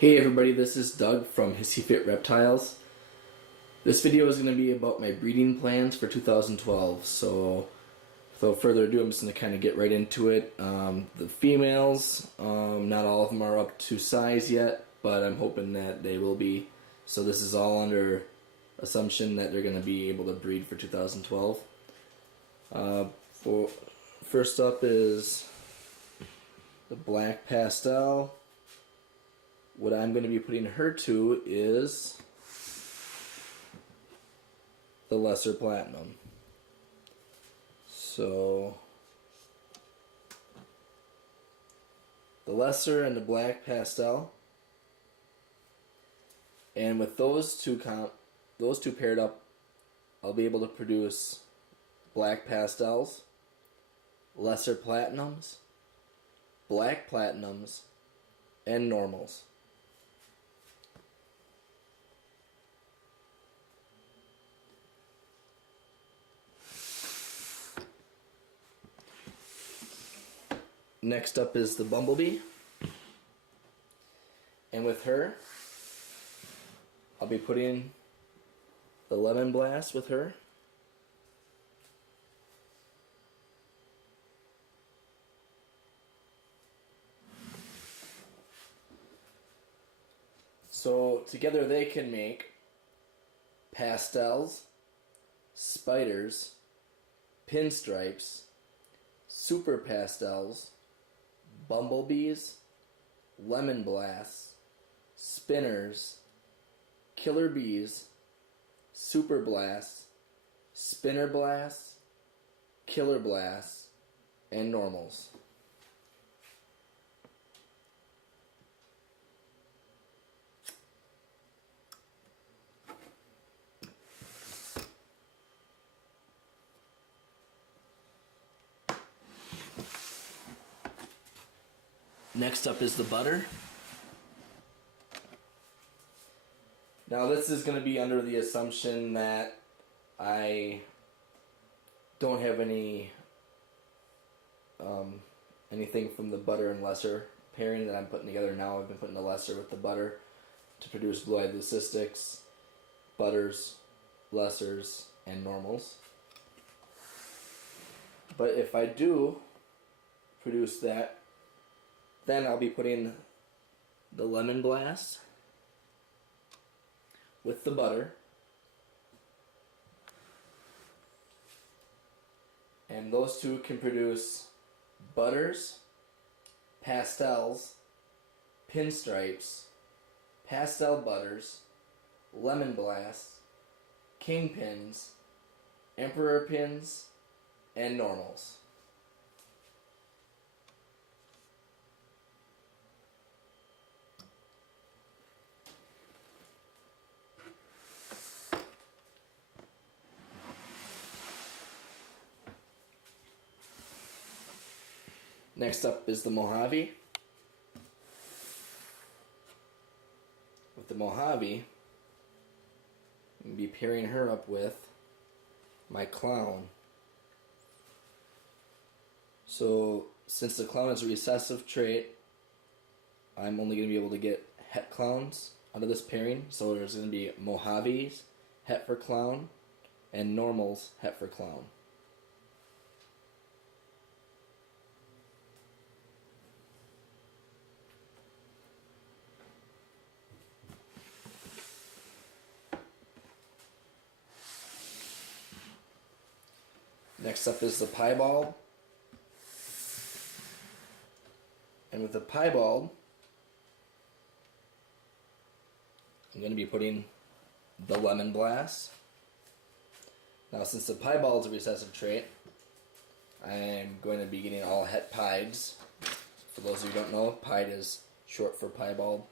Hey everybody, this is Doug from Hissy Reptiles. This video is going to be about my breeding plans for 2012. So without further ado, I'm just going to kind of get right into it. The females, not all of them are up to size yet, but I'm hoping that they will be. So this is all under assumption that they're going to be able to breed for 2012. First up is the black pastel. What I'm going to be putting her to is the lesser platinum. So the lesser and the black pastel, and with those two paired up, I'll be able to produce black pastels, lesser platinums, black platinums, and normals. Next up is the bumblebee, and with her I'll be putting the lemon blast with her, so together they can make pastels, spiders, pinstripes, super pastels, bumblebees, lemon blasts, spinners, killer bees, super blasts, spinner blasts, killer blasts, and normals. Next up is the butter. Now this is going to be under the assumption that I don't have anything from the butter and lesser pairing that I'm putting together now. I've been putting the lesser with the butter to produce blue-eyed leucistics, butters, lessers, and normals. But if I do produce that, then I'll be putting the lemon blast with the butter, and those two can produce butters, pastels, pinstripes, pastel butters, lemon blasts, kingpins, emperor pins, and normals. Next up is the Mojave. With the Mojave, I'm going to be pairing her up with my clown. So since the clown is a recessive trait, I'm only going to be able to get het clowns out of this pairing. So there's going to be Mojaves, het for clown, and normals, het for clown. Next up is the piebald. And with the piebald, I'm going to be putting the lemon blast. Now since the piebald is a recessive trait, I'm going to be getting all het pieds. For those of you who don't know, pied is short for piebald.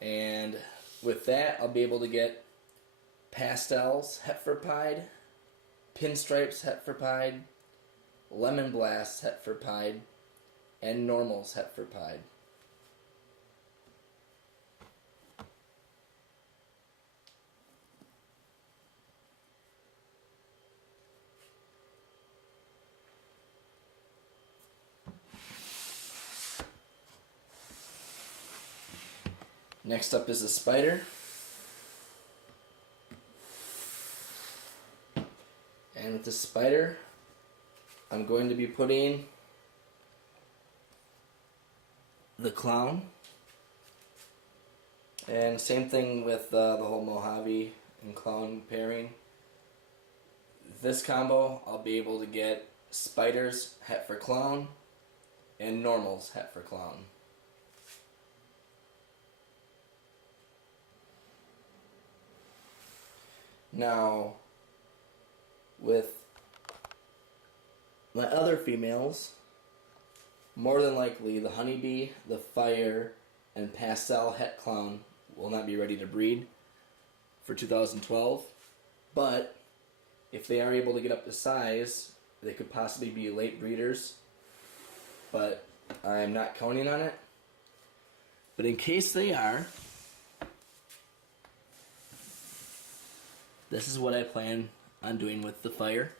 And with that, I'll be able to get pastels, het for pied, pinstripes, het for pied, lemon blasts, het for pied, and normals, het for pied. Next up is the spider. And with the spider, I'm going to be putting the clown. And same thing with the whole Mojave and clown pairing. This combo, I'll be able to get spiders, het for clown, and normals, het for clown. Now, with my other females, more than likely the honeybee, the fire, and pastel het clown will not be ready to breed for 2012. But if they are able to get up to size, they could possibly be late breeders. But I'm not counting on it. But in case they are, this is what I plan on doing with the fire.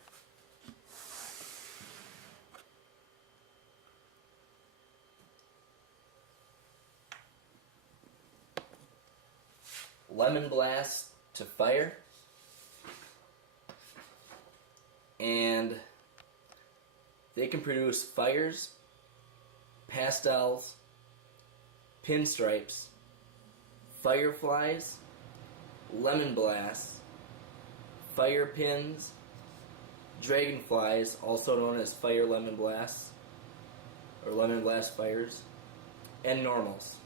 Lemon blast to fire, and they can produce fires, pastels, pinstripes, fireflies, lemon blasts, fire pins, dragonflies, also known as fire lemon blasts or lemon blast fires, and normals.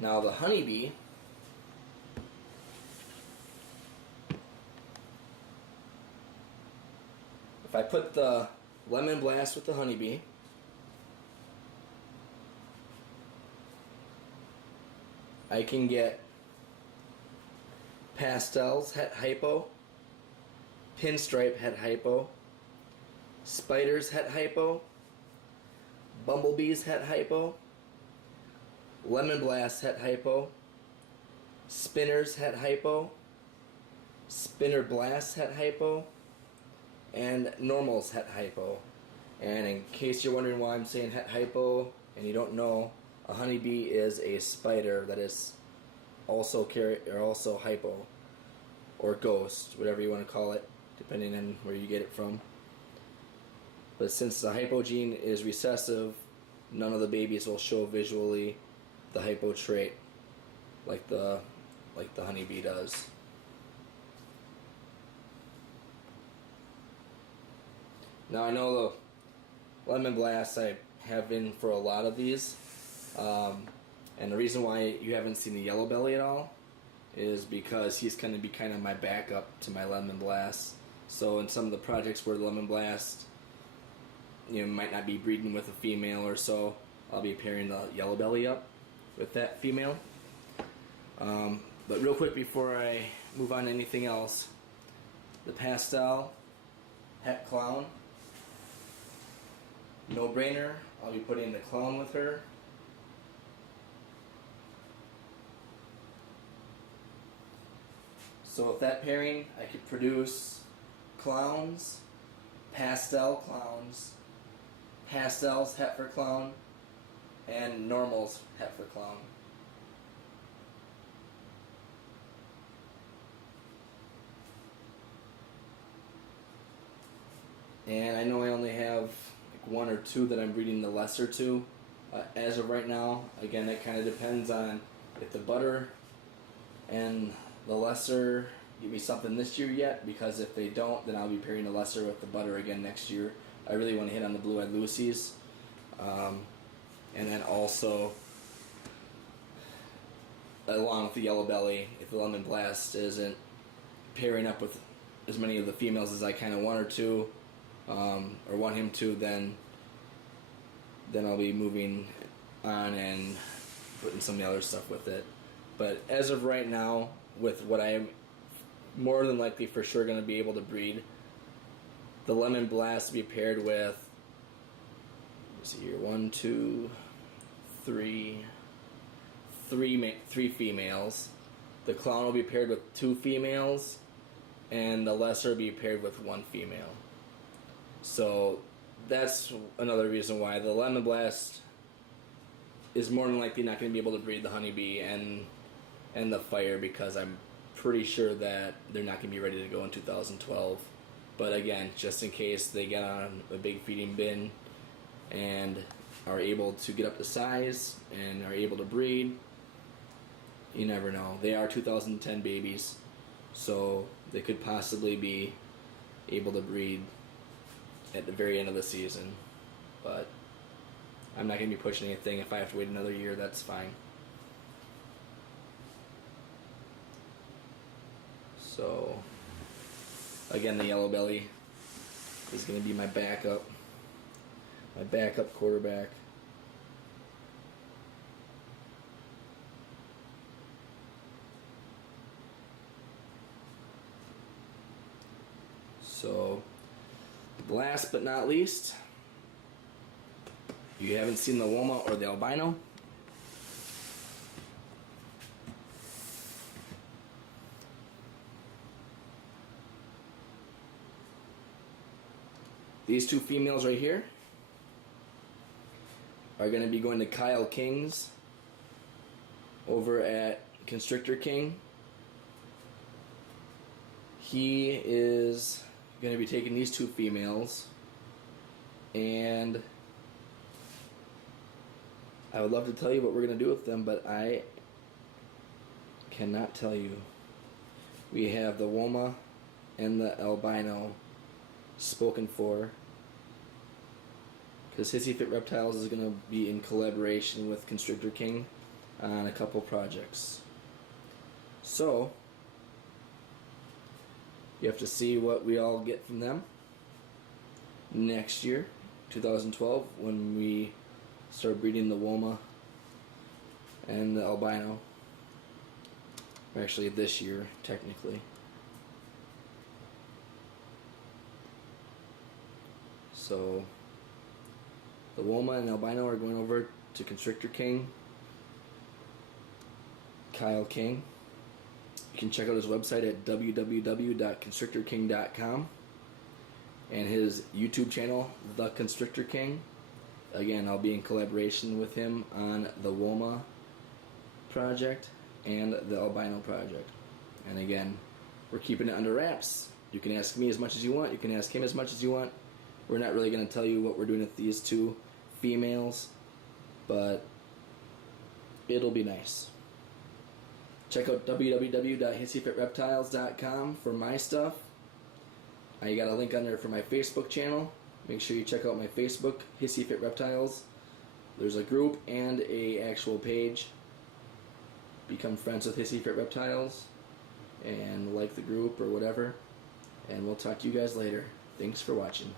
Now the honeybee, if I put the lemon blast with the honeybee, I can get pastels, het hypo, pinstripe, het hypo, spiders, het hypo, bumblebees, het hypo, lemon blast, het hypo, spinners, het hypo, spinner blast, het hypo, and normals, het hypo. And in case you're wondering why I'm saying het hypo and you don't know, a honeybee is a spider that is also also hypo or ghost, whatever you want to call it, depending on where you get it from. But since the hypo gene is recessive, none of the babies will show visually the hypo trait like the honeybee does. Now I know the lemon blast I have in for a lot of these, and the reason why you haven't seen the yellow belly at all is because he's going to be kind of my backup to my lemon blast. So in some of the projects where the lemon blast, might not be breeding with a female or so, I'll be pairing the yellow belly up with that female. But real quick before I move on to anything else, the pastel het clown, no brainer. I'll be putting the clown with her. So with that pairing, I could produce clowns, pastel clowns, pastels het for clown, and normals het for clown. And I know I only have like one or two that I'm breeding the lesser to as of right now. Again, it kind of depends on if the butter and the lesser give me something this year yet, because if they don't, then I'll be pairing the lesser with the butter again next year. I really want to hit on the blue-eyed Lucy's. And then also, along with the yellow belly, if the lemon blast isn't pairing up with as many of the females as I kind of want her to, or want him to, then I'll be moving on and putting some of the other stuff with it. But as of right now, with what I am more than likely for sure going to be able to breed, the lemon blast to be paired with, let's see here, 1, 2, 3 females. The clown will be paired with 2 females, and the lesser will be paired with 1 female. So that's another reason why the lemon blast is more than likely not going to be able to breed the honeybee and the fire, because I'm pretty sure that they're not going to be ready to go in 2012. But again, just in case they get on a big feeding bin and are able to get up to size and are able to breed, you never know. They are 2010 babies, so they could possibly be able to breed at the very end of the season. But I'm not going to be pushing anything. If I have to wait another year, that's fine. So, again, the yellow belly is going to be my backup quarterback. So, last but not least, if you haven't seen the Woma or the albino, these two females right here are going to be going to Kyle King's over at Constrictor King. He is going to be taking these two females, and I would love to tell you what we're going to do with them, but I cannot tell you. We have the Woma and the albino spoken for, because Hissy Fit Reptiles is going to be in collaboration with Constrictor King on a couple projects. So you have to see what we all get from them next year, 2012, when we start breeding the Woma and the albino. Or actually this year, technically. So the Woma and albino are going over to Constrictor King, Kyle King. You can check out his website at www.constrictorking.com and his YouTube channel, The Constrictor King. Again, I'll be in collaboration with him on the Woma project and the albino project. And again, we're keeping it under wraps. You can ask me as much as you want. You can ask him as much as you want. We're not really going to tell you what we're doing with these two females, but it'll be nice. Check out www.hissyfitreptiles.com for my stuff. I got a link on there for my Facebook channel. Make sure you check out my Facebook, Hissy Fit Reptiles. There's a group and a actual page. Become friends with Hissy Fit Reptiles and like the group or whatever. And we'll talk to you guys later. Thanks for watching.